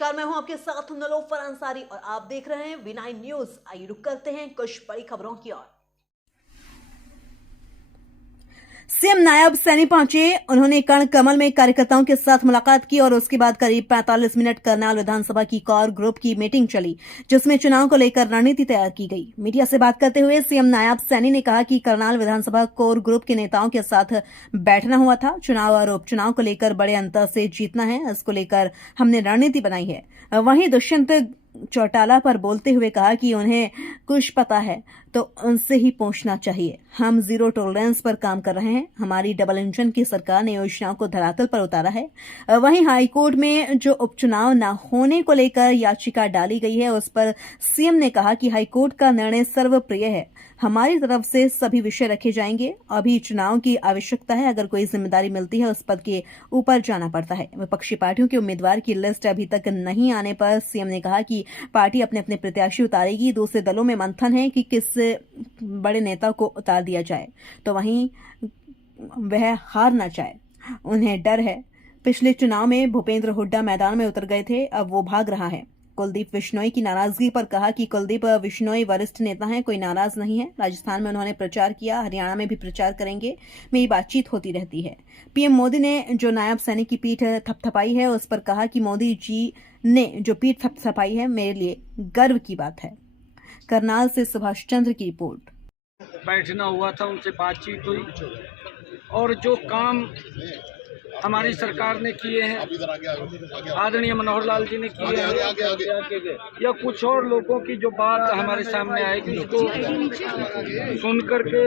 नमस्कार, मैं हूं आपके साथ नीलोफर अंसारी और आप देख रहे हैं V9 न्यूज। आइए रुक करते हैं कुछ बड़ी खबरों की ओर। सीएम नायब सैनी पहुंचे। उन्होंने कर्ण कमल में कार्यकर्ताओं के साथ मुलाकात की और उसके बाद करीब 45 मिनट करनाल विधानसभा की कोर ग्रुप की मीटिंग चली, जिसमें चुनाव को लेकर रणनीति तैयार की गई। मीडिया से बात करते हुए सीएम नायब सैनी ने कहा कि करनाल विधानसभा कोर ग्रुप के नेताओं के साथ बैठना हुआ था। चुनाव और उपचुनाव को लेकर बड़े अंतर से जीतना है, इसको लेकर हमने रणनीति बनाई है। वहीं दुष्यंत चौटाला पर बोलते हुए कहा कि उन्हें कुछ पता है तो उनसे ही पूछना चाहिए। हम जीरो टॉलरेंस पर काम कर रहे हैं। हमारी डबल इंजन की सरकार ने योजनाओं को धरातल पर उतारा है। वहीं हाईकोर्ट में जो उपचुनाव न होने को लेकर याचिका डाली गई है, उस पर सीएम ने कहा कि हाईकोर्ट का निर्णय सर्वप्रिय है। हमारी तरफ से सभी विषय रखे जाएंगे। अभी चुनाव की आवश्यकता है। अगर कोई जिम्मेदारी मिलती है, उस पद के ऊपर जाना पड़ता है। विपक्षी पार्टियों के उम्मीदवार की लिस्ट अभी तक नहीं आने पर सीएम ने कहा कि पार्टी अपने अपने प्रत्याशी उतारेगी। दूसरे दलों में मंथन है कि किस बड़े नेता को उतार दिया जाए, तो वहीं वह हार ना चाहे। उन्हें डर है। पिछले चुनाव में भूपेंद्र हुड्डा मैदान में उतर गए थे, अब वो भाग रहा है। कुलदीप बिश्नोई की नाराजगी पर कहा कि कुलदीप बिश्नोई वरिष्ठ नेता हैं, कोई नाराज नहीं है। राजस्थान में उन्होंने प्रचार किया, हरियाणा में भी प्रचार करेंगे। मेरी बातचीत होती रहती है। पीएम मोदी ने जो नायब सैनी की पीठ थपथपाई है, उस पर कहा कि मोदी जी ने जो पीठ थपथपाई है, मेरे लिए गर्व की बात है। करनाल से सुभाष चंद्र की रिपोर्ट। बैठना हुआ था, उनसे बातचीत हुई और जो काम हमारी सरकार ने किए हैं, आदरणीय मनोहर लाल जी ने किए हैं, या कुछ और लोगों की जो बात हमारे सामने आएगी उसको सुन करके,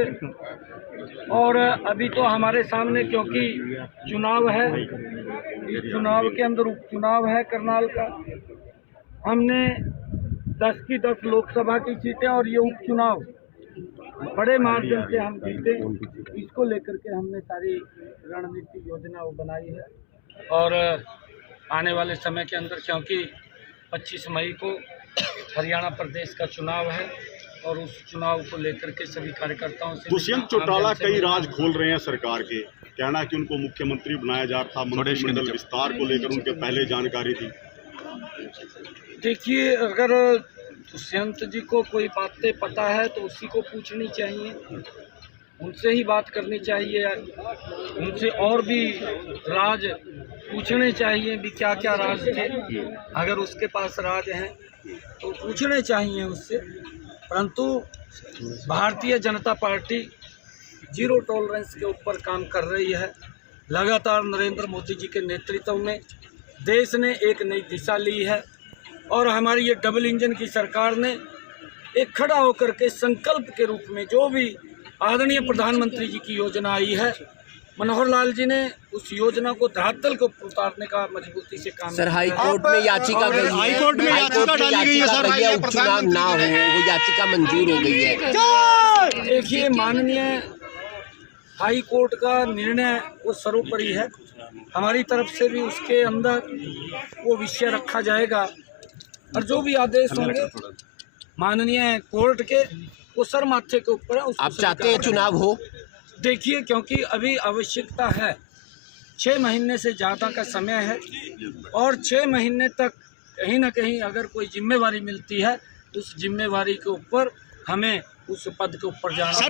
और अभी तो हमारे सामने क्योंकि चुनाव है, इस चुनाव के अंदर उपचुनाव है करनाल का। हमने 10 की 10 लोकसभा की सीटें और ये उपचुनाव बड़े मार्जिन से हम जीते, इसको लेकर के हमने सारी रणनीति योजना बनाई है। और आने वाले समय के अंदर, क्योंकि 25 मई को हरियाणा प्रदेश का चुनाव है और उस चुनाव को लेकर के सभी कार्यकर्ताओं से दुष्यंत चौटाला कई राज खोल रहे हैं सरकार के। कहना कि उनको मुख्यमंत्री बनाया जा रहा था, मंत्रिमंडल विस्तार को लेकर उनके पहले जानकारी थी। देखिए, अगर दुष्यंत जी को कोई बातें पता है तो उसी को पूछनी चाहिए, उनसे ही बात करनी चाहिए। उनसे और भी राज पूछने चाहिए भी, क्या क्या राज थे। अगर उसके पास राज हैं तो पूछने चाहिए उससे। परंतु Bharatiya Janata party zero tolerance के ऊपर काम कर रही है। लगातार नरेंद्र मोदी जी के नेतृत्व में देश ने एक नई दिशा ली है और हमारी ये डबल इंजन की सरकार ने एक खड़ा होकर के संकल्प के रूप में जो भी आदरणीय प्रधानमंत्री जी की योजना आई है, मनोहर लाल जी ने उस योजना को धरातल को उतारने का मजबूती से काम। सर, हाईकोर्ट में याचिका गई है, हाईकोर्ट में याचिका डाली गई है सर, उपचुनाव ना हो, वो याचिका मंजूर हो गई है। देखिए, माननीय हाई कोर्ट का निर्णय वो सर्वोपरि है। हमारी तरफ से भी उसके अंदर वो विषय रखा जाएगा और जो भी आदेश होंगे माननीय कोर्ट के, वो सर माथे के ऊपर है। आप चाहते हैं चुनाव हो? देखिए, क्योंकि अभी आवश्यकता है, 6 महीने से ज़्यादा का समय है और 6 महीने तक कहीं ना कहीं अगर कोई जिम्मेवारी मिलती है तो उस जिम्मेवारी के ऊपर हमें उस पद के ऊपर जाना।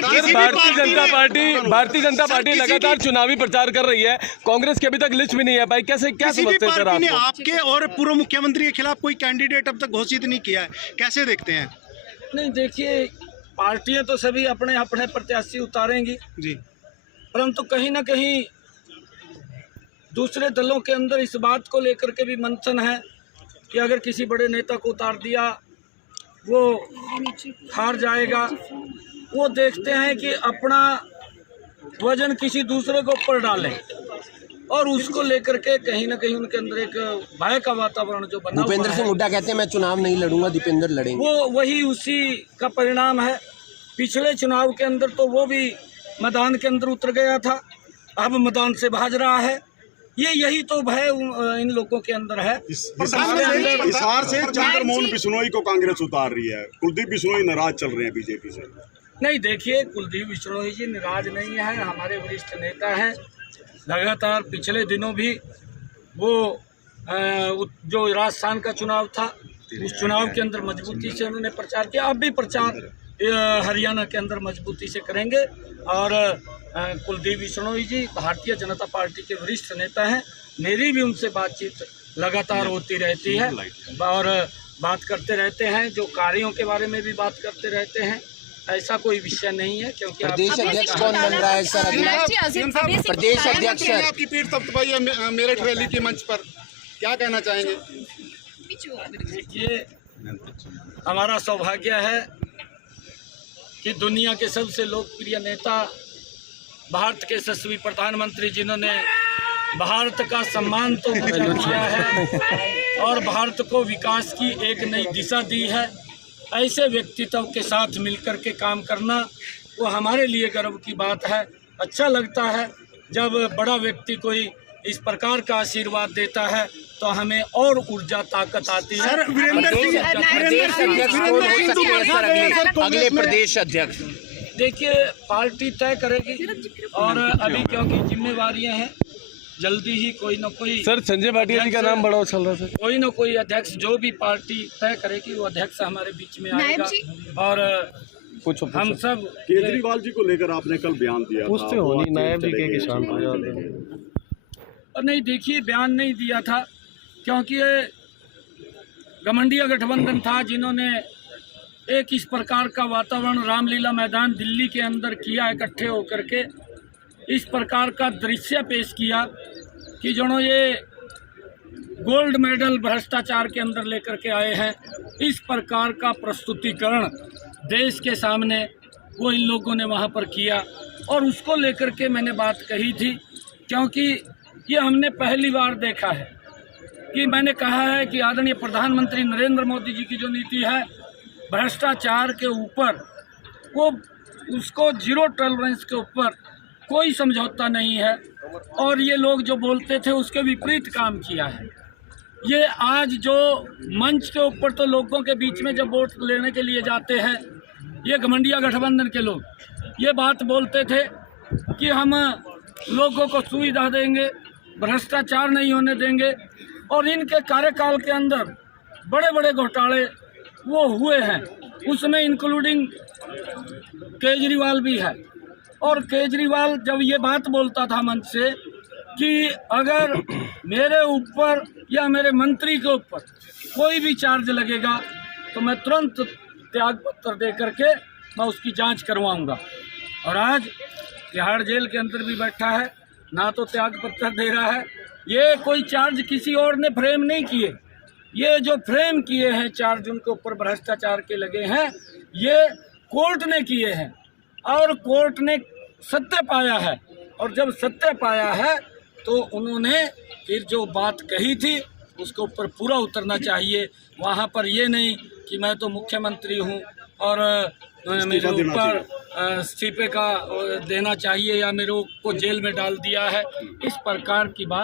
भारतीय जनता पार्टी लगातार चुनावी प्रचार कर रही है। कांग्रेस की अभी तक लिस्ट भी नहीं है। भाई, कैसे क्या समझते हैं सर आप? आपके और पूर्व मुख्यमंत्री के खिलाफ कोई कैंडिडेट अब तक घोषित नहीं किया है, कैसे देखते हैं? नहीं, देखिए, पार्टियां तो सभी अपने अपने प्रत्याशी उतारेंगी जी, परंतु कहीं ना कहीं दूसरे दलों के अंदर इस बात को लेकर के भी मंथन है कि अगर किसी बड़े नेता को उतार दिया वो हार जाएगा। वो देखते हैं कि अपना वजन किसी दूसरे के ऊपर डालें और उसको लेकर के कहीं ना कहीं उनके अंदर एक भय का वातावरण जो बना। भूपेंद्र सिंह हुड्डा कहते हैं मैं चुनाव नहीं लड़ूंगा, दीपेंद्र लड़ेंगे। वो वही उसी का परिणाम है। पिछले चुनाव के अंदर तो वो भी मैदान के अंदर उतर गया था, अब मैदान से भाग रहा है। यही तो भय इन लोगों के अंदर है। हिसार से चंद्रमोहन बिश्नोई को कांग्रेस उतार रही है। कुलदीप बिश्नोई नाराज चल रहे हैं बीजेपी से। नहीं, देखिए, कुलदीप बिश्नोई जी नाराज नहीं है, हमारे वरिष्ठ नेता हैं। लगातार पिछले दिनों भी वो जो राजस्थान का चुनाव था उस चुनाव के अंदर मजबूती से उन्होंने प्रचार किया। अब भी प्रचार हरियाणा के अंदर मजबूती से करेंगे। और कुलदीप बिश्नोई जी भारतीय जनता पार्टी के वरिष्ठ नेता हैं, मेरी भी उनसे बातचीत लगातार होती रहती है और बात करते रहते हैं, जो कार्यों के बारे में भी बात करते रहते हैं। ऐसा कोई विषय नहीं है, क्योंकि प्रदेश अध्यक्ष कौन बन रहा है सर अगला? प्रदेश अध्यक्ष सर आपकी पीठ थपथपाई है मेरठ रैली के मंच पर, क्या कहना चाहेंगे? देखिए, हमारा सौभाग्य है कि दुनिया के सबसे लोकप्रिय नेता, भारत के यशस्वी प्रधानमंत्री, जिन्होंने भारत का सम्मान तो ऊंचा किया है और भारत को विकास की एक नई दिशा दी है, ऐसे व्यक्तित्व के साथ मिलकर के काम करना वो हमारे लिए गर्व की बात है। अच्छा लगता है जब बड़ा व्यक्ति कोई इस प्रकार का आशीर्वाद देता है तो हमें और ऊर्जा ताकत आती है। प्रदेश अध्यक्ष कौन हो सकते हैं सर अगले प्रदेश अध्यक्ष? देखिए, पार्टी तय करेगी और अभी क्योंकि जिम्मेवारियां हैं, जल्दी ही कोई न कोई सर संजय भाटिया जी का नाम बड़ा उछल रहा है सर। कोई न कोई अध्यक्ष, जो भी पार्टी तय करेगी वो अध्यक्ष हमारे बीच में आएगा। और पूछो हम सब केजरीवाल जी को लेकर आपने कल बयान दिया पूछते हो नहीं, नायब जी के किसान और नहीं, देखिए, बयान नहीं दिया था क्योंकि ये घमंडिया गठबंधन था, जिन्होंने एक इस प्रकार का वातावरण रामलीला मैदान दिल्ली के अंदर किया, इकट्ठे होकर के इस प्रकार का दृश्य पेश किया कि जो ये गोल्ड मेडल भ्रष्टाचार के अंदर लेकर के आए हैं। इस प्रकार का प्रस्तुतिकरण देश के सामने वो इन लोगों ने वहाँ पर किया और उसको लेकर के मैंने बात कही थी, क्योंकि ये हमने पहली बार देखा है कि मैंने कहा है कि आदरणीय प्रधानमंत्री नरेंद्र मोदी जी की जो नीति है भ्रष्टाचार के ऊपर, वो उसको जीरो टॉलरेंस के ऊपर कोई समझौता नहीं है और ये लोग जो बोलते थे उसके विपरीत काम किया है। ये आज जो मंच के ऊपर तो लोगों के बीच में जब वोट लेने के लिए जाते हैं, ये घमंडिया गठबंधन के लोग ये बात बोलते थे कि हम लोगों को सुविधा देंगे, भ्रष्टाचार नहीं होने देंगे, और इनके कार्यकाल के अंदर बड़े बड़े घोटाले वो हुए हैं, उसमें इंक्लूडिंग केजरीवाल भी है। और केजरीवाल जब ये बात बोलता था मंच से कि अगर मेरे ऊपर या मेरे मंत्री के ऊपर कोई भी चार्ज लगेगा तो मैं तुरंत त्याग पत्र दे करके मैं उसकी जांच करवाऊंगा। और आज तिहाड़ जेल के अंदर भी बैठा है, ना तो त्याग पत्र दे रहा है। ये कोई चार्ज किसी और ने फ्रेम नहीं किए, ये जो फ्रेम किए हैं चार्ज उनके ऊपर भ्रष्टाचार के लगे हैं, ये कोर्ट ने किए हैं और कोर्ट ने सत्य पाया है। और जब सत्य पाया है तो उन्होंने फिर जो बात कही थी उसके ऊपर पूरा उतरना चाहिए। वहाँ पर ये नहीं कि मैं तो मुख्यमंत्री हूँ और मेरे ऊपर इस्तीफे का देना चाहिए या मेरे को जेल में डाल दिया है, इस प्रकार की बात